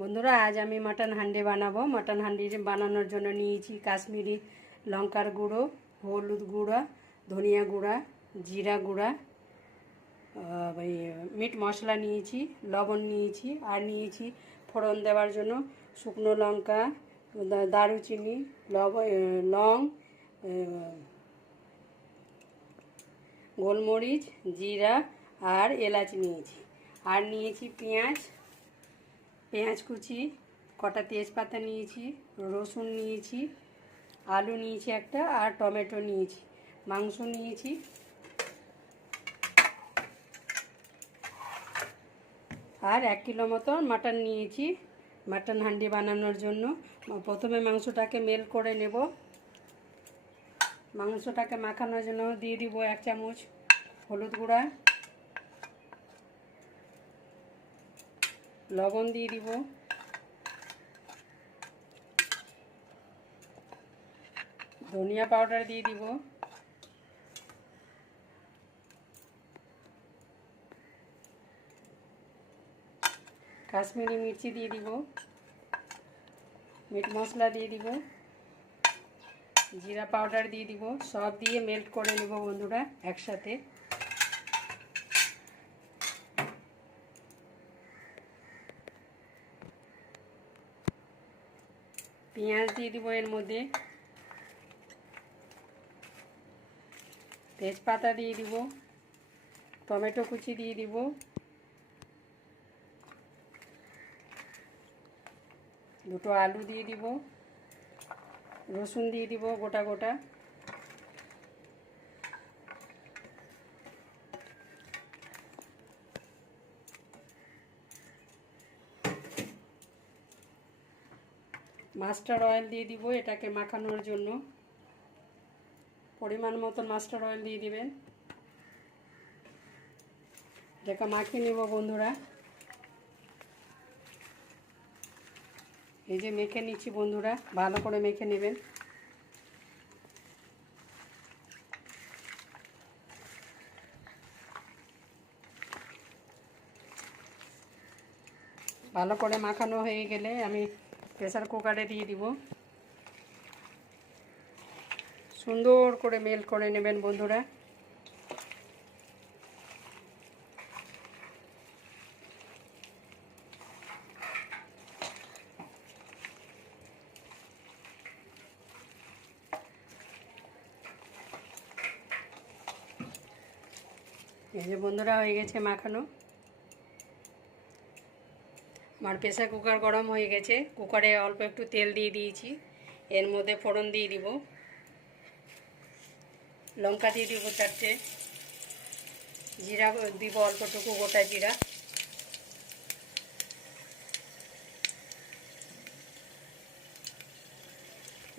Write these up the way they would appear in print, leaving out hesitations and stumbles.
বন্ধুরা, আজ আমি মাটন হান্ডি বানাবো। মাটন হান্ডি বানানোর জন্য নিয়েছি কাশ্মীরি লঙ্কার গুঁড়ো, হলুদ গুঁড়া, ধনিয়া গুঁড়া, জিরা গুঁড়া, মিট মশলা নিয়েছি, লবণ নিয়েছি, আর নিয়েছি ফোড়ন দেওয়ার জন্য শুকনো লঙ্কা, দারুচিনি, লং, গোলমরিচ, জিরা আর এলাচ নিয়েছি। আর নিয়েছি পেঁয়াজ কুচি, কটা তেজপাতা নিয়েছি, রসুন নিয়েছি, আলু নিয়েছি একটা, আর টমেটো নিয়েছি, মাংস নিয়েছি। আর 1 কিলো মতো মাটন নিয়েছি মাটন হান্ডি বানানোর জন্য। প্রথমে মাংসটাকে মেল্ট করে নেব। মাংসটাকে মাখানোর জন্য দিয়ে দিব 1 চামচ হলুদ গুঁড়া, লবণ দিয়ে দিব, ধনিয়া পাউডার দিয়ে দিব, কাশ্মীরি মির্চি দিয়ে দিব, মিট মশলা দিয়ে দিব, জিরা পাউডার দিয়ে দিব। সব দিয়ে মেল্ট করে নেব বন্ধুরা একসাথে। পেঁয়াজ দিয়ে দিব এর মধ্যে, তেজপাতা দিয়ে দিব, টমেটো কুচি দিয়ে দিব, দুটো আলু দিয়ে দিব, রসুন দিয়ে দিব গোটা গোটা, মাস্টার্ড অয়েল দিয়ে দিব এটাকে মাখানোর জন্য। পরিমাণ মতন মাস্টার্ড অয়েল দিয়ে দিবেন। এটাকে মাখিয়ে নেব বন্ধুরা। এই যে মেখে নিচ্ছি বন্ধুরা, ভালো করে মেখে নেবেন। ভালো করে মাখানো হয়ে গেলে আমি প্রেসার কুকারে দিয়ে দিব। সুন্দর করে মেল্ট করে নেবেন বন্ধুরা। এই যে বন্ধুরা হয়ে গেছে মাখানো। আমার প্রেসার কুকার গরম হয়ে গেছে। কুকারে অল্প একটু তেল দিয়ে দিয়েছি। এর মধ্যে ফোড়ন দিয়ে দিব, লঙ্কা দিয়ে দিব 4টে, জিরা দিব অল্পটুকু গোটা জিরা,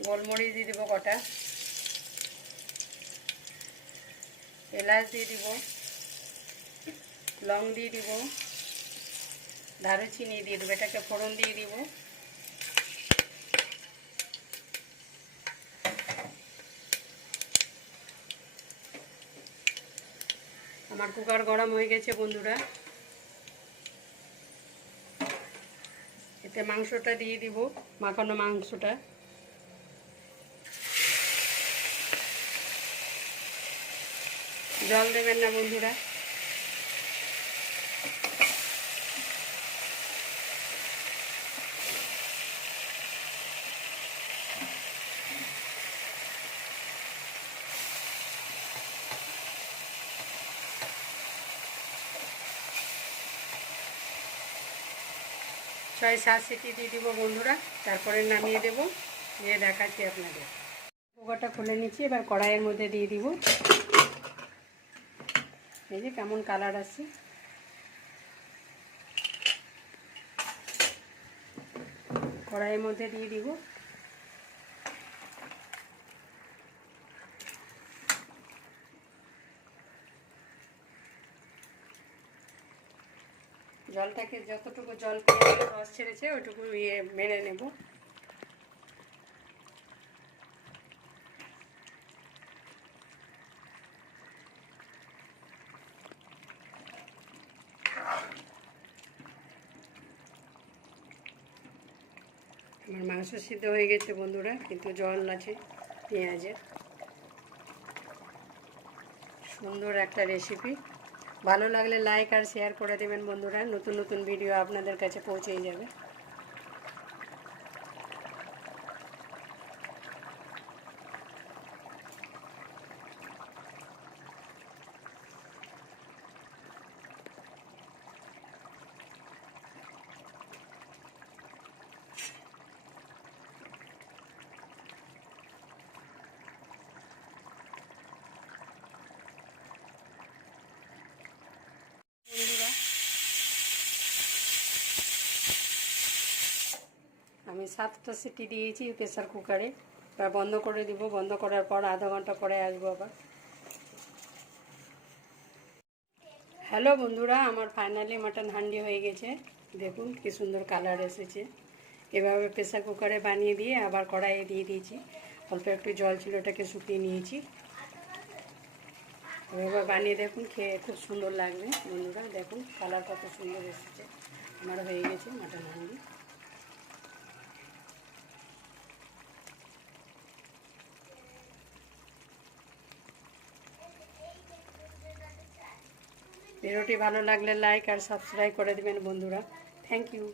গোলমরিচ দিয়ে দিব কটা, এলাচ দিয়ে দিব, লং দিয়ে দিব, দারুচিনি দিয়ে দেবো। এটাকে ফোড়ন দিয়ে দিব। আমার কুকার গরম হয়ে গেছে বন্ধুরা। এতে মাংসটা দিয়ে দিব, মাখানো মাংসটা। জল দেবেন না বন্ধুরা। ছয় 7 সিটি দিয়ে দিব বন্ধুরা, তারপরে নামিয়ে দেব। দিয়ে দেখাচ্ছি আপনাদের। কুকারটা খুলে নিচ্ছি, এবার কড়াইয়ের মধ্যে দিয়ে দিব। এই যে কেমন কালার আসছে। কড়াইয়ের মধ্যে দিয়ে দিব। জলটাকে যতটুকু জল পেয়ে রস ছেড়েছে ওইটুকু মেরে নেব। আমার মাংস সিদ্ধ হয়ে গেছে বন্ধুরা, কিন্তু জল আছে পেঁয়াজের। সুন্দর একটা রেসিপি। ভালো লাগলে লাইক আর শেয়ার করে দেবেন বন্ধুরা, নতুন নতুন ভিডিও আপনাদের কাছে পৌঁছেই যাবে। বন্ধুরা, আমি 7টা সিটি দিয়েছি প্রেসার কুকারে। এবার বন্ধ করে দিব। বন্ধ করার পর আধা ঘন্টা পরে আসবো আবার। হ্যালো বন্ধুরা, আমার ফাইনালি মাটন হান্ডি হয়ে গেছে। দেখুন কি সুন্দর কালার এসেছে। এভাবে প্রেসার কুকারে বানিয়ে দিয়ে আবার কড়াইয়ে দিয়ে দিয়েছি। অল্প একটু জল ছিল, ওটাকে শুকিয়ে নিয়েছি। এভাবে বানিয়ে দেখুন, খেয়ে খুব সুন্দর লাগবে বন্ধুরা। দেখুন কালার কত সুন্দর এসেছে। আমার হয়ে গেছে মাটন হান্ডি। ভিডিওটি ভালো লাগলে লাইক আর সাবস্ক্রাইব করে দেবেন বন্ধুরা। Thank you.